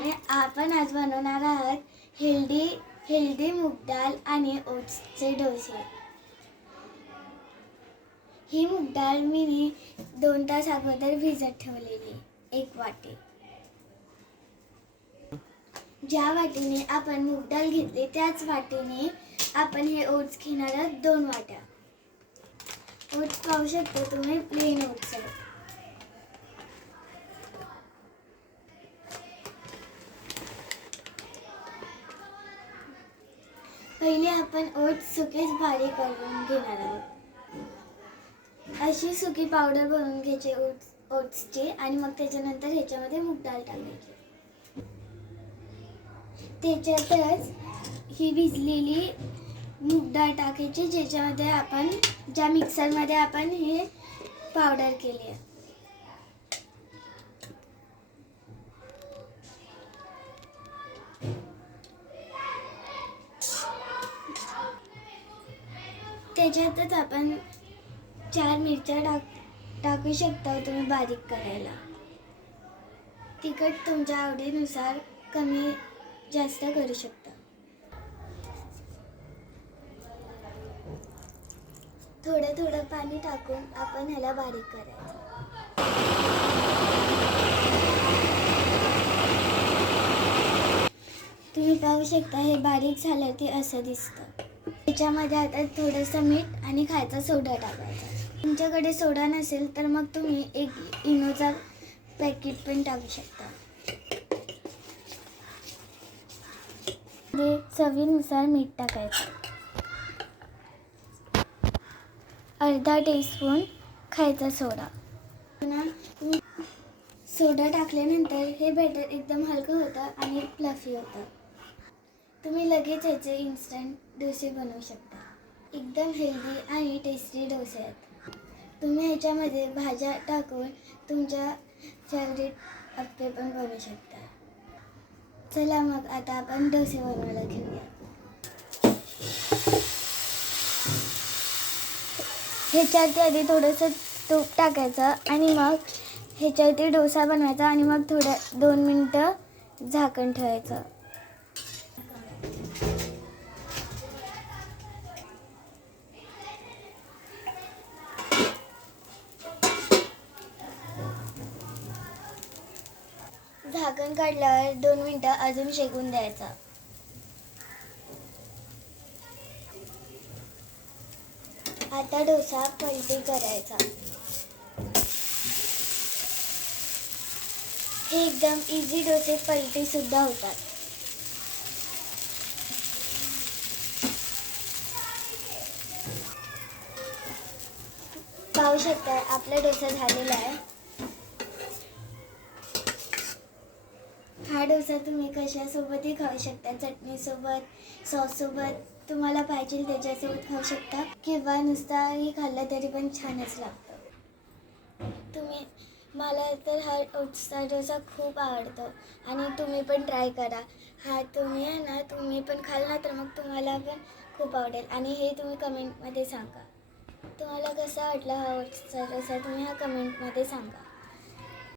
आपण आज बनवणार आहोत हेल्दी मूग डाळ आणि ओट्सचे डोसे। ही मूग डाळ मी 2 तास अगोदर भिजत ठेवलेली, 1 वाटी। ज्या वाटीने आपण मूग डाळ घेतली त्याच वाटीने आपण हे ओट्स घेणार आहोत, 2 वाट्या। ओट्स पाहू शकता तुम्ही, प्लेन ओट्स आहेत। पहिले आपण ओट्स सुकेच बारीक करून घेणार आहोत। अशी सुकी पावडर बनवून घ्यायची ओट्सची आणि मग त्याच्यानंतर ह्याच्यामध्ये मूग डाळ टाकायची। त्याच्यातच ही भिजलेली मूग डाळ टाकायची, ज्या मिक्सरमध्ये आपण हे पावडर केली आहे। त्याच्यातच आपण 4 मिरच्या टाकू शकता तुम्ही बारीक करायला। तिखट तुमच्या आवडीनुसार कमी जास्त करू शकता। थोडं पाणी टाकून आपण ह्याला बारीक करायचं। तुम्ही पाहू शकता हे बारीक झालं ते असं दिसतं। त्याच्यामध्ये आता थोडंसं मीठ आणि खायचा सोडा टाकायचा। तुमच्याकडे सोडा नसेल तर मग तुम्ही 1 इनोचा पॅकेट पण टाकू शकता। चवीनुसार मीठ टाकायचं। अर्धा टीस्पून खायचा सोडा। सोडा टाकल्यानंतर हे बॅटर एकदम हलकं होतं आणि फ्लफी होतं। तुम्ही लगेच याचे इन्स्टंट डोसे बनवू शकता। एकदम हेल्दी आणि टेस्टी डोसे आहेत। तुम्ही ह्याच्यामध्ये भाज्या टाकून तुमच्या फेवरेट अप्पे पण बनवू शकता। चला मग आता आपण डोसे बनवायला घेऊया। ह्याच्यावरती आधी थोडंसं तूप टाकायचं आणि मग ह्याच्यावरती डोसा बनवायचा आणि मग 2 मिनटं झाकण ठेवायचं। झाकण काढल्यावर 2 मिनटं अजून शेकून द्यायचं। आता डोसा पलटी करायचा। हे एकदम इझी डोसे पलटी सुद्धा होतात। पाहू शकता आपला डोसा झालेला आहे। हा डोसा तुम्ही कशासोबतही खाऊ शकता, चटणीसोबत, सॉससोबत, तुम्हाला पाहिजे त्याच्यासोबत खाऊ शकता किंवा नुसताही खाल्ला तरी पण छानच लागतं। मला तर हा ओट्सचा डोसा खूप आवडतो आणि तुम्ही पण ट्राय करा। तुम्ही पण खाल ना तर मग तुम्हाला पण खूप आवडेल आणि हे तुम्ही कमेंटमध्ये सांगा। तुम्हाला कसा वाटला हा ओट्सचा डोसा, तुम्ही कमेंटमध्ये सांगा।